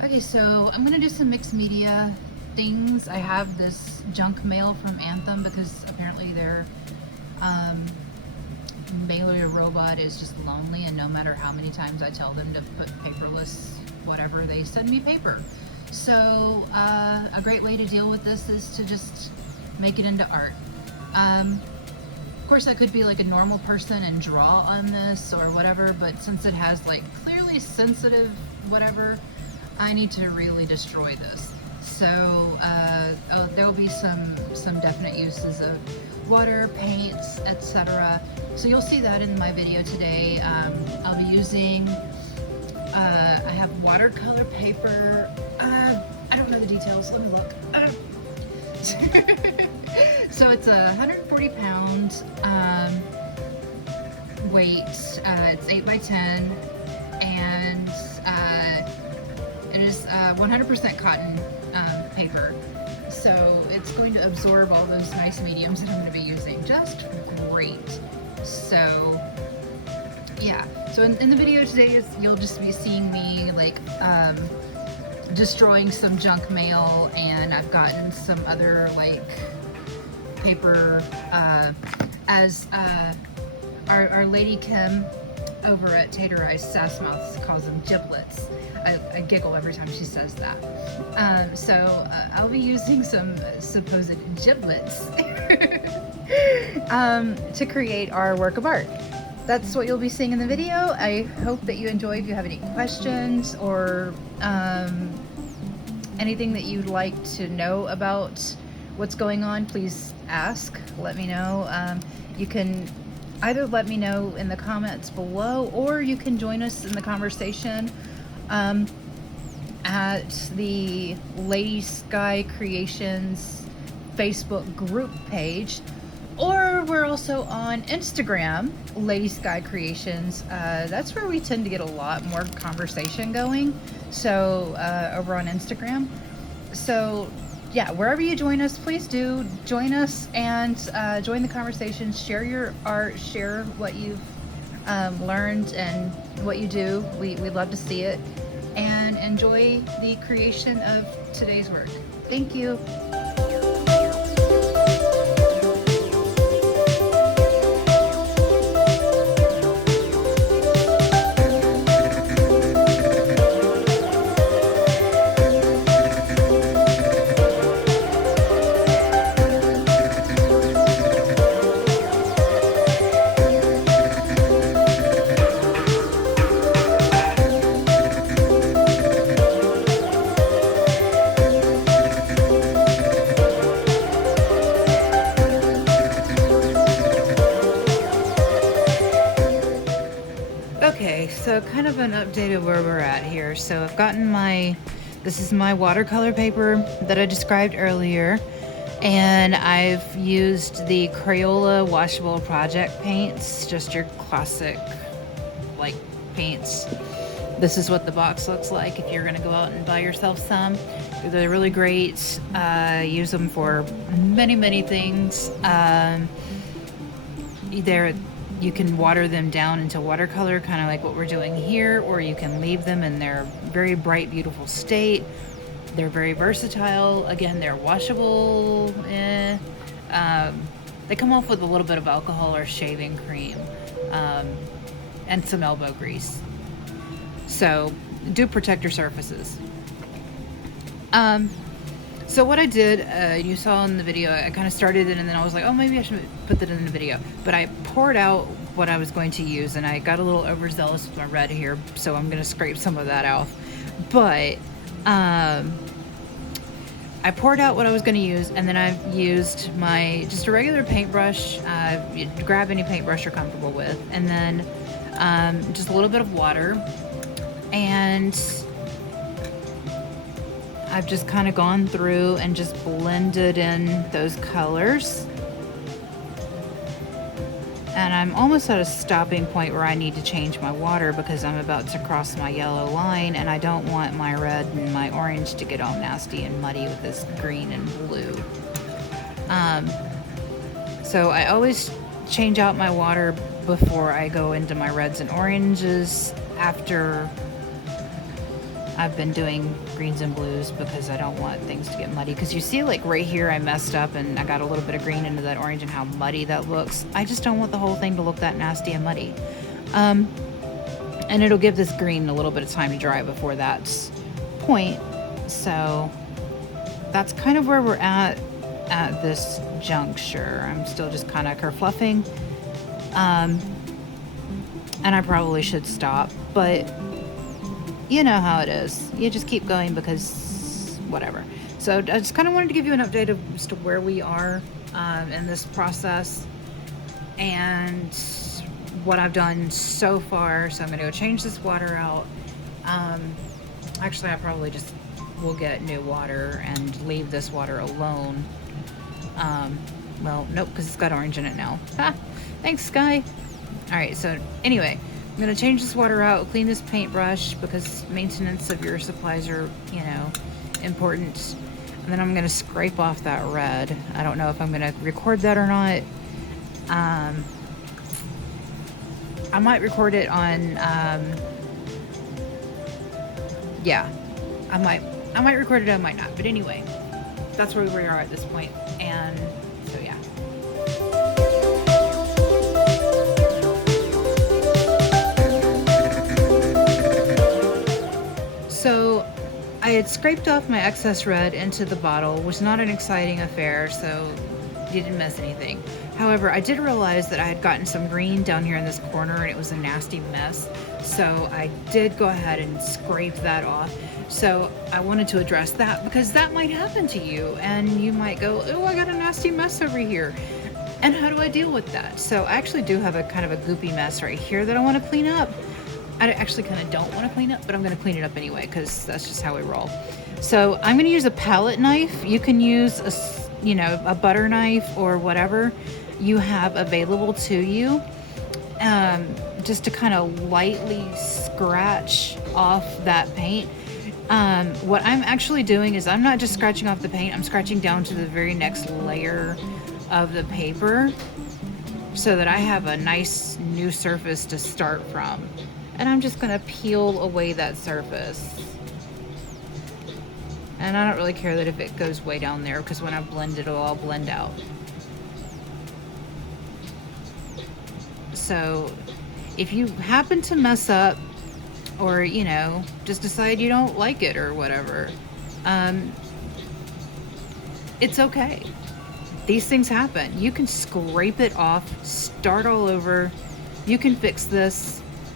Okay, so I'm gonna do some mixed media things. I have this junk mail from Anthem because apparently their um, mailer robot is just lonely, and no matter how many times I tell them to put paperless whatever, they send me paper. So a great way to deal with this is to just make it into art. Of course, I could be like a normal person and draw on this or whatever, but since it has like clearly sensitive whatever, I need to really destroy this. So there will be some definite uses of water, paints, etc. So you'll see that in my video today. I'll be using. I have watercolor paper. I don't know the details. Let me look. So it's a 140 pound weight. It's 8 by 10, and it is 100% cotton paper. So it's going to absorb all those nice mediums that I'm going to be using just great. So yeah, so in the video today you'll just be seeing me like destroying some junk mail, and I've gotten some other like paper as our lady Kim over at TaterEyes Sassmouth calls them giblets. I giggle every time she says that. So I'll be using some supposed giblets to create our work of art. That's what you'll be seeing in the video. I hope that you enjoy. If you have any questions or anything that you'd like to know about what's going on, please ask. Let me know. You can either let me know in the comments below, or you can join us in the conversation at the Lady Skhi Creations Facebook group page, or we're also on Instagram, Lady Skhi Creations. That's where we tend to get a lot more conversation going. So over on Instagram. So yeah, wherever you join us, please do join us and join the conversation. Share your art, share what you've learned and what you do. We'd love to see it, and enjoy the creation of today's work. Thank you. Okay, so kind of an update of where we're at here. So I've gotten this is my watercolor paper that I described earlier, and I've used the Crayola washable project paints, just your classic like paints. This is what the box looks like if you're gonna go out and buy yourself some. They're really great. Use them for many things. Either you can water them down into watercolor, kind of like what we're doing here, or you can leave them in their very bright, beautiful state. They're very versatile. Again, they're washable. They come off with a little bit of alcohol or shaving cream, and some elbow grease. So do protect your surfaces. So what I did, you saw in the video, I kind of started it and then I was like, oh, maybe I should put that in the video. But I poured out what I was going to use, and I got a little overzealous with my red here, so I'm going to scrape some of that off. But I poured out what I was going to use, and then I've used just a regular paintbrush. Grab any paintbrush you're comfortable with, and then just a little bit of water, and I've just kind of gone through and just blended in those colors. And I'm almost at a stopping point where I need to change my water because I'm about to cross my yellow line, and I don't want my red and my orange to get all nasty and muddy with this green and blue. So I always change out my water before I go into my reds and oranges after I've been doing greens and blues because I don't want things to get muddy. Because you see, like right here, I messed up and I got a little bit of green into that orange and how muddy that looks. I just don't want the whole thing to look that nasty and muddy. And it'll give this green a little bit of time to dry before that point. So that's kind of where we're at this juncture. I'm still just kind of kerfluffing. And I probably should stop, but you know how it is. You just keep going because whatever. So I just kind of wanted to give you an update of as to where we are in this process and what I've done so far. So I'm going to go change this water out. Actually, I probably just will get new water and leave this water alone. Well, nope, because it's got orange in it now. Ha! Thanks, Skhi. Alright, so anyway, I'm going to change this water out, clean this paintbrush because maintenance of your supplies are, you know, important. And then I'm going to scrape off that red. I don't know if I'm going to record that or not. I might record it on, yeah, I might record it, I might not. But anyway, that's where we are at this point. And so, yeah. So I had scraped off my excess red into the bottle, which was not an exciting affair, so didn't miss anything. However, I did realize that I had gotten some green down here in this corner and it was a nasty mess. So I did go ahead and scrape that off. So I wanted to address that because that might happen to you and you might go, oh, I got a nasty mess over here. And how do I deal with that? So I actually do have a kind of a goopy mess right here that I want to clean up. I actually kind of don't want to clean up, but I'm going to clean it up anyway because that's just how we roll. So I'm going to use a palette knife. You can use a butter knife or whatever you have available to you, just to kind of lightly scratch off that paint. What I'm actually doing is I'm not just scratching off the paint, I'm scratching down to the very next layer of the paper so that I have a nice new surface to start from. And I'm just going to peel away that surface. And I don't really care that if it goes way down there because when I blend it, it'll all blend out. So if you happen to mess up or, you know, just decide you don't like it or whatever, it's okay. These things happen. You can scrape it off, start all over. You can fix this.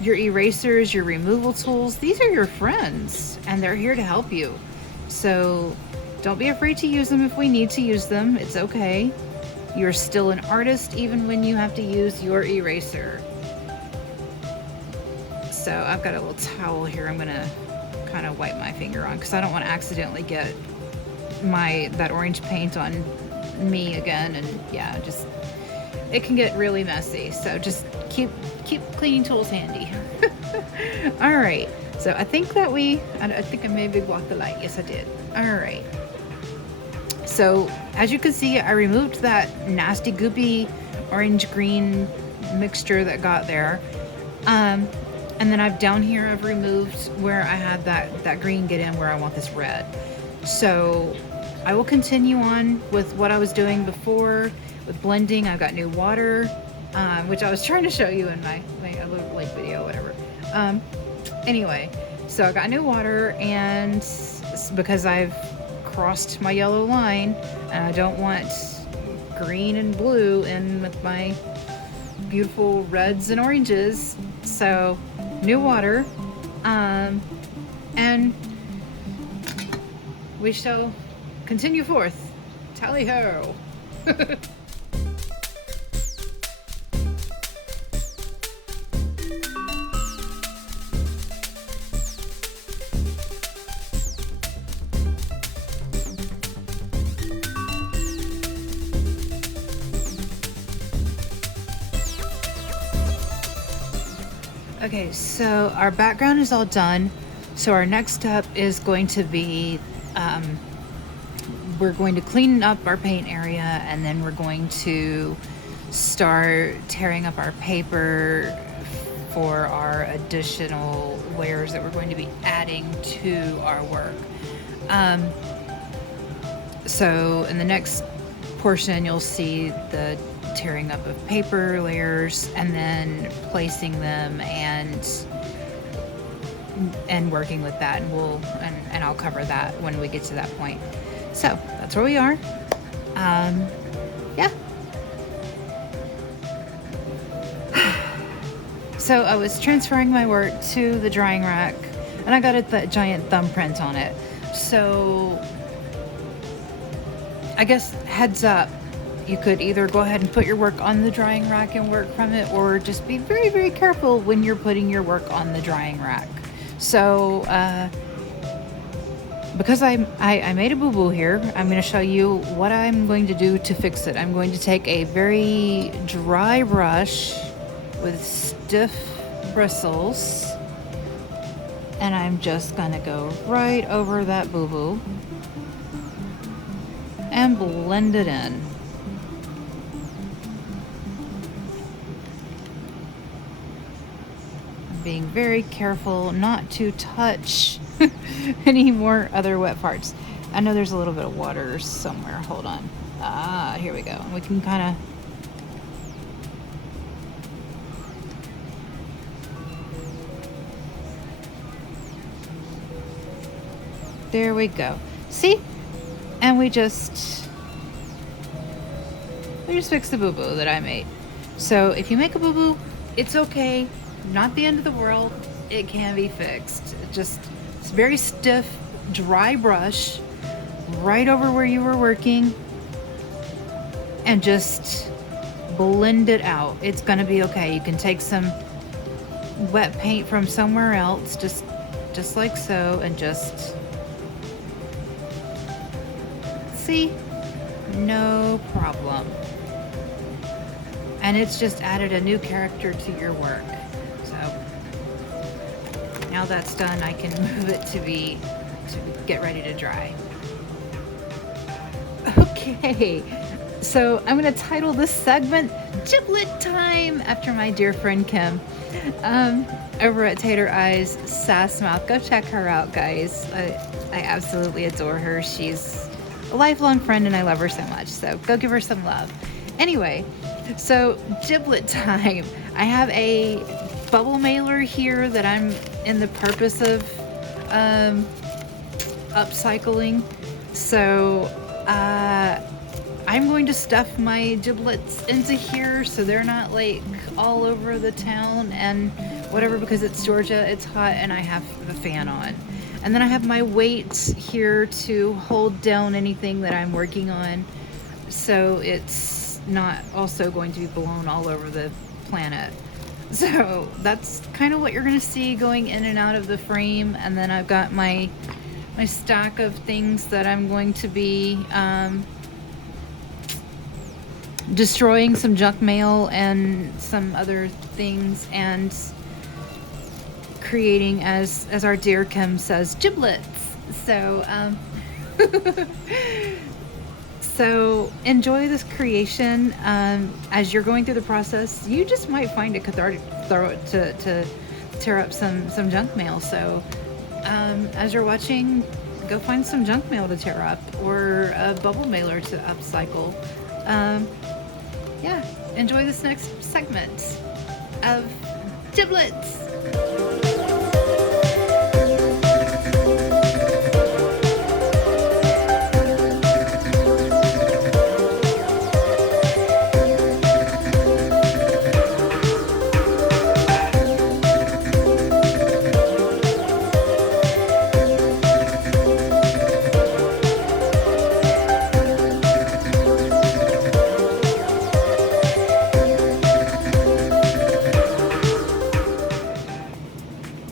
Your erasers, your removal tools, these are your friends and they're here to help you. So don't be afraid to use them if we need to use them. It's okay. You're still an artist even when you have to use your eraser. So I've got a little towel here I'm gonna kind of wipe my finger on because I don't want to accidentally get that orange paint on me again, and yeah, just it can get really messy. So just keep cleaning tools handy. All right, so I think that I think I maybe blocked the light. Yes, I did. All right. So as you can see, I removed that nasty goopy orange green mixture that got there. And then I've removed where I had that green get in where I want this red. So I will continue on with what I was doing before with blending. I've got new water, which I was trying to show you in my little like video, whatever. Anyway, so I got new water, and because I've crossed my yellow line and I don't want green and blue in with my beautiful reds and oranges, so new water, and we shall continue forth. Tally ho. Okay, so our background is all done. So our next step is going to be, we're going to clean up our paint area, and then we're going to start tearing up our paper for our additional layers that we're going to be adding to our work. So in the next portion, you'll see the tearing up of paper layers and then placing them and working with that, and I'll cover that when we get to that point. So that's where we are. Yeah. So I was transferring my work to the drying rack, and I got a giant thumbprint on it. So I guess heads up, you could either go ahead and put your work on the drying rack and work from it, or just be very, very careful when you're putting your work on the drying rack. So because I made a boo-boo here, I'm going to show you what I'm going to do to fix it. I'm going to take a very dry brush with stiff bristles, and I'm just going to go right over that boo-boo and blend it in. I'm being very careful not to touch any more other wet parts. I know there's a little bit of water somewhere. Hold on. Here we go. We can kind of there we go. See? And we just fixed the boo-boo that I made. So if you make a boo-boo, it's okay. Not the end of the world. It can be fixed. It's very stiff, dry brush right over where you were working, and just blend it out. It's gonna be okay. You can take some wet paint from somewhere else, just like so, and just see, no problem. And it's just added a new character to your work. So now that's done, I can move it to get ready to dry. Okay, so I'm going to title this segment Giblet Time, after my dear friend Kim over at TaterEyes Sassmouth. Go check her out, guys. I absolutely adore her. She's a lifelong friend and I love her so much, so go give her some love. Anyway, so giblet time. I have a bubble mailer here that I'm in the purpose of upcycling. So I'm going to stuff my giblets into here so they're not like all over the town and whatever, because it's Georgia, it's hot, and I have the fan on. And then I have my weights here to hold down anything that I'm working on, so it's not also going to be blown all over the planet. So that's kind of what you're going to see going in and out of the frame. And then I've got my stack of things that I'm going to be destroying, some junk mail and some other things, and creating, as our dear Kim says, giblets. So so enjoy this creation. As you're going through the process, you just might find it cathartic to tear up some junk mail. So as you're watching, go find some junk mail to tear up, or a bubble mailer to upcycle. Yeah, enjoy this next segment of giblets.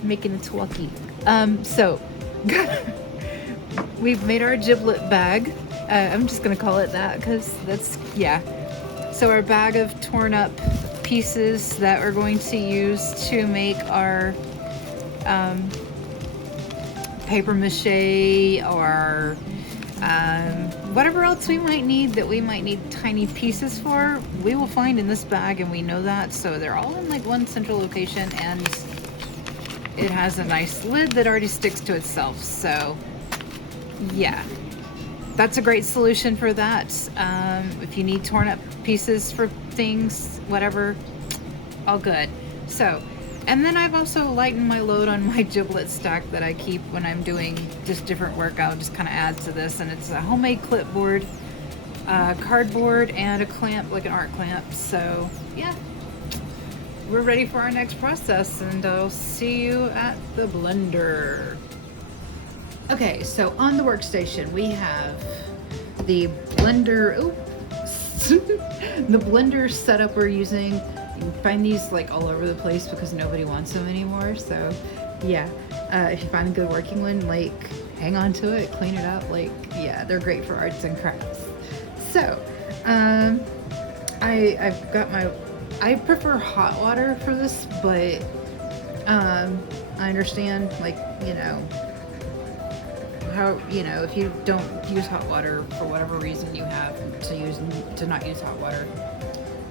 Making a talkie. So we've made our giblet bag. I'm just gonna call it that because that's, yeah. So our bag of torn up pieces that we're going to use to make our paper mache or Whatever else we might need that we might need tiny pieces for, we will find in this bag, and we know that. So they're all in like one central location, and it has a nice lid that already sticks to itself. So yeah, that's a great solution for that. If you need torn up pieces for things, whatever, all good. So, and then I've also lightened my load on my giblet stack that I keep when I'm doing just different work. I'll just kind of add to this, and it's a homemade clipboard, cardboard, and a clamp, like an art clamp. So yeah, we're ready for our next process, and I'll see you at the blender. Okay, so on the workstation we have the blender. The blender setup we're using. You can find these like all over the place because nobody wants them anymore. So yeah, if you find a good working one, like hang on to it, clean it up. Like yeah, they're great for arts and crafts. So I've got my, I prefer hot water for this, but I understand, like, you know, how, you know, if you don't use hot water for whatever reason you have to not use hot water,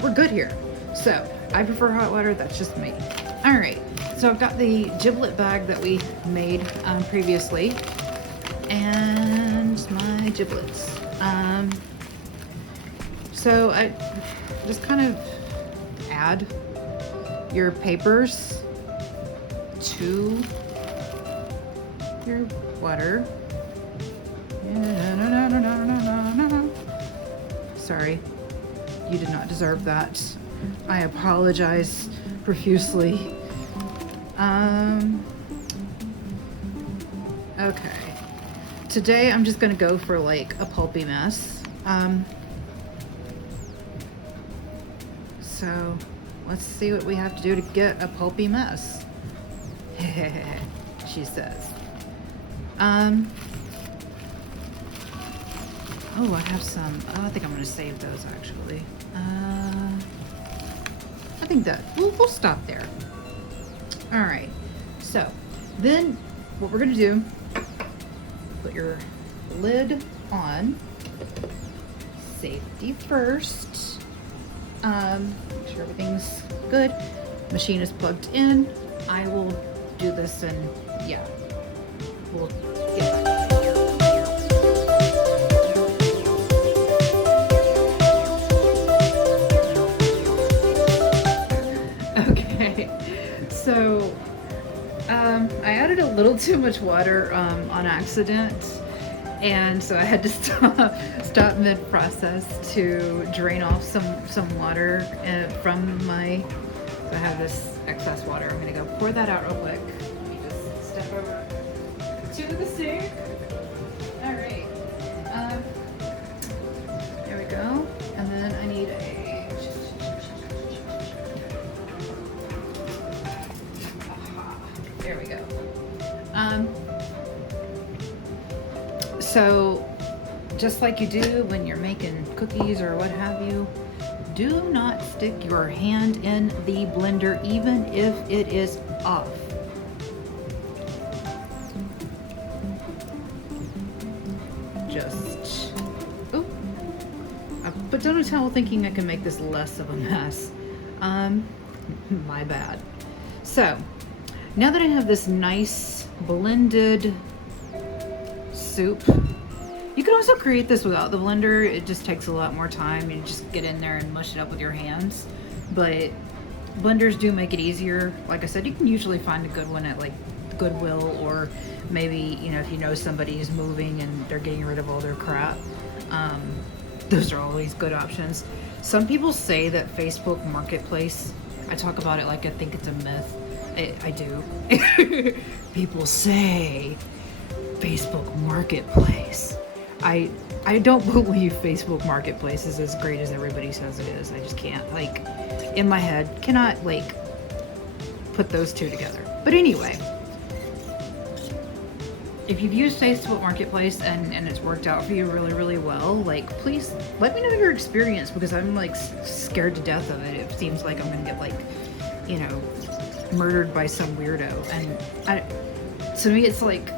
we're good here. So I prefer hot water. That's just me. All right, so I've got the giblet bag that we made previously, and my giblets. So I just kind of add your papers to your water. Sorry, you did not deserve that. I apologize profusely. Okay. Today I'm just gonna go for like a pulpy mess. So let's see what we have to do to get a pulpy mess. She says. Oh, I have some. Oh, I think I'm gonna save those actually. I think that we'll stop there. All right. So then, what we're gonna do? Put your lid on. Safety first. Make sure everything's good. Machine is plugged in. I will do this, and yeah, we'll get back. So, I added a little too much water on accident, and so I had to stop mid-process to drain off some water from my. So I have this excess water. I'm gonna go pour that out real quick. Let me just step over to the sink. All right. There we go. And then I need a. There we go. So just like you do when you're making cookies or what have you, do not stick your hand in the blender even if it is off. Just, oh, but don't tell thinking I can make this less of a mess. My bad. So, now that I have this nice blended soup, you can also create this without the blender. It just takes a lot more time. You just get in there and mush it up with your hands. But blenders do make it easier. Like I said, you can usually find a good one at like Goodwill, or maybe, you know, if you know somebody is moving and they're getting rid of all their crap. Those are always good options. Some people say that Facebook Marketplace, I talk about it like I think it's a myth. I do. People say Facebook Marketplace. I don't believe Facebook Marketplace is as great as everybody says it is. I just can't, like, in my head, cannot, like, put those two together. But anyway, if you've used Facebook Marketplace and it's worked out for you really, really well, like, please let me know your experience, because I'm, like, scared to death of it. It seems like I'm gonna get, like, you know, murdered by some weirdo. And to me, it's like,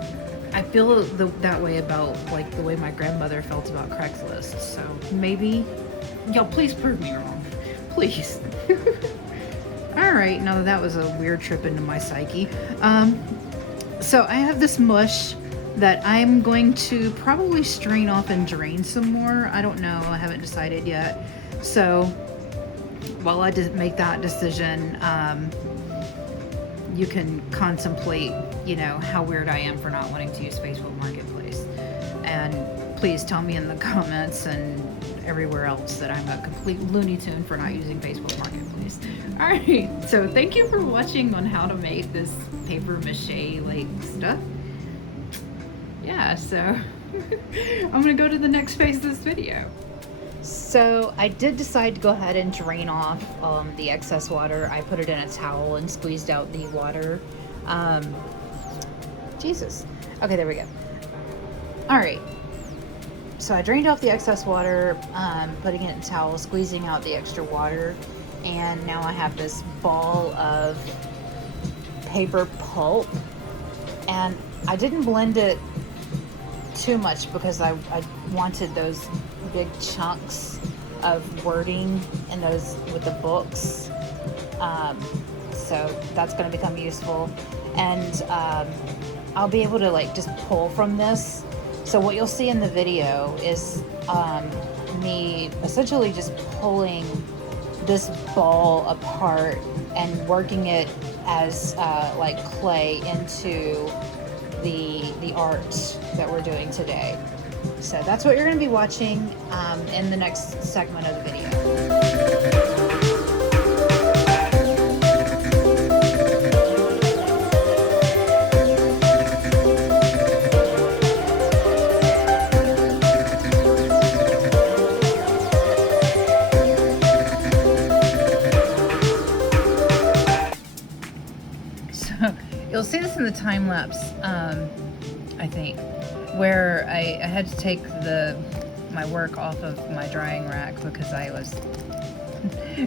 I feel that way about like the way my grandmother felt about Craigslist. So maybe, y'all, please prove me wrong, please. All right, now that was a weird trip into my psyche. So I have this mush that I'm going to probably strain off and drain some more. I don't know, I haven't decided yet. So while I didn't make that decision, you can contemplate, you know, how weird I am for not wanting to use Facebook Marketplace. And please tell me in the comments and everywhere else that I'm a complete Looney Tune for not using Facebook Marketplace. All right, so thank you for watching on how to make this paper mache like stuff. Yeah, so I'm gonna go to the next phase of this video. So I did decide to go ahead and drain off the excess water. I put it in a towel and squeezed out the water. Jesus. Okay, there we go. All right. So I drained off the excess water, putting it in a towel, squeezing out the extra water, and now I have this ball of paper pulp. And I didn't blend it too much because I wanted those big chunks of wording in those with the books, so that's going to become useful. And I'll be able to like just pull from this. So what you'll see in the video is me essentially just pulling this ball apart and working it as like clay into the art that we're doing today. So that's what you're going to be watching in the next segment of the video. So you'll see this in the time lapse, I think, where I had to take my work off of my drying rack because I was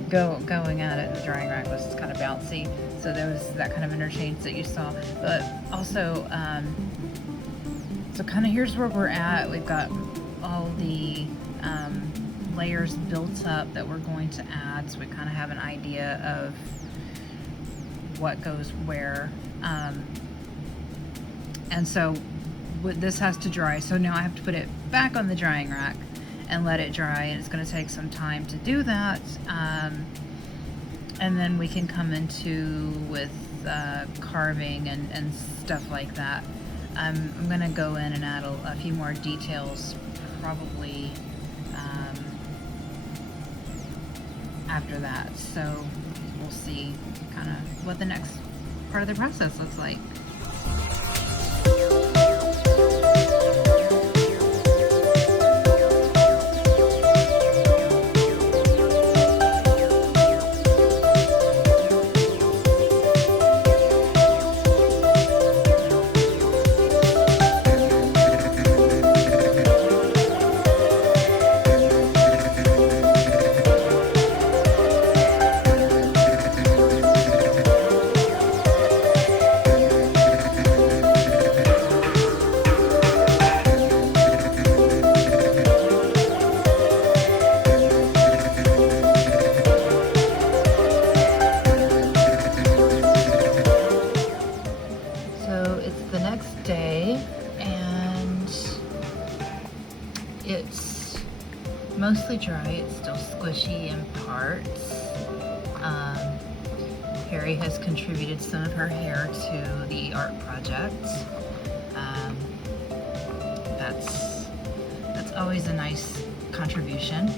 going at it, and the drying rack was kind of bouncy. So there was that kind of interchange that you saw. But also, so kind of here's where we're at. We've got all the layers built up that we're going to add, so we kind of have an idea of what goes where. And so this has to dry, so now I have to put it back on the drying rack and let it dry, and it's going to take some time to do that, and then we can come into with carving and stuff like that. I'm going to go in and add a few more details probably after that, so we'll see kind of what the next part of the process looks like. It's mostly dry, it's still squishy in parts. Harry has contributed some of her hair to the art project. That's always a nice contribution.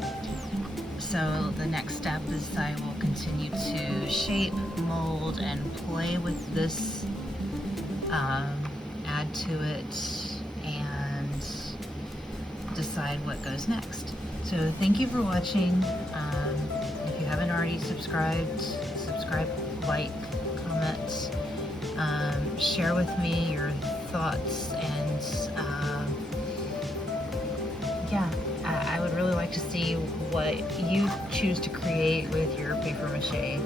So the next step is I will continue to shape, mold, and play with this, add to it, and decide what goes next. So thank you for watching. If you haven't already subscribe, like, comment, share with me your thoughts, and yeah, I would really like to see what you choose to create with your paper mache.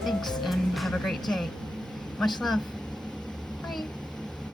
Thanks, and have a great day. Much love.